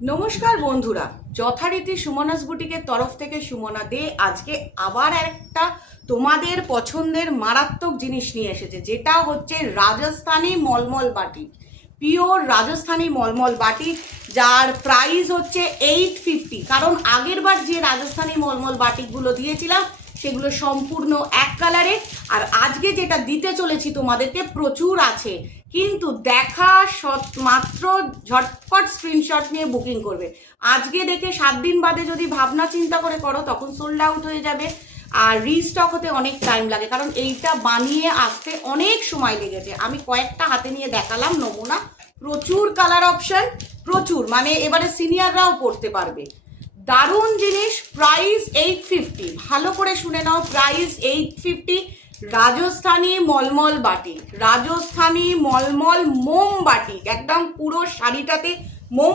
নমস্কার বন্ধুরা, যথারীতি সুমনাস বুটিকের তরফ থেকে সুমনা দে আজকে আবার একটা তোমাদের পছন্দের মারাত্মক জিনিস নিয়ে এসেছে, যেটা হচ্ছে রাজস্থানী মলমল বাটিক। পিওর রাজস্থানী মলমল বাটিক, যার প্রাইস হচ্ছে 850। কারণ আগের বার যে রাজস্থানী মলমল বাটিকগুলো দিয়েছিলাম সেগুলো সম্পূর্ণ এক কালারে, আর আজকে যেটা দিতে চলেছি তোমাদেরকে প্রচুর আছে, কিন্তু দেখা মাত্র ঝটপট স্ক্রিনশট নিয়ে বুকিং করবে। আজকে দেখে 7 দিন বাদে যদি ভাবনা চিন্তা করে করো তখন সোল্ড আউট হয়ে যাবে, আর রিস্টক হতে অনেক টাইম লাগে, কারণ এইটা বানিয়ে আসতে অনেক সময় লেগেছে। আমি কয়েকটা হাতে নিয়ে দেখালাম নমুনা, প্রচুর কালার অপশন, প্রচুর, মানে এবারে সিনিয়ররাও পড়তে পারবে। দারুণ জিনিস। প্রাইস 850, ভালো করে শুনে নাও, প্রাইস 850। রাজস্থানী মলমল বাটিক, রাজস্থানী মলমল মোম বাটিক, একদম পুরো শাড়িটাতে মোম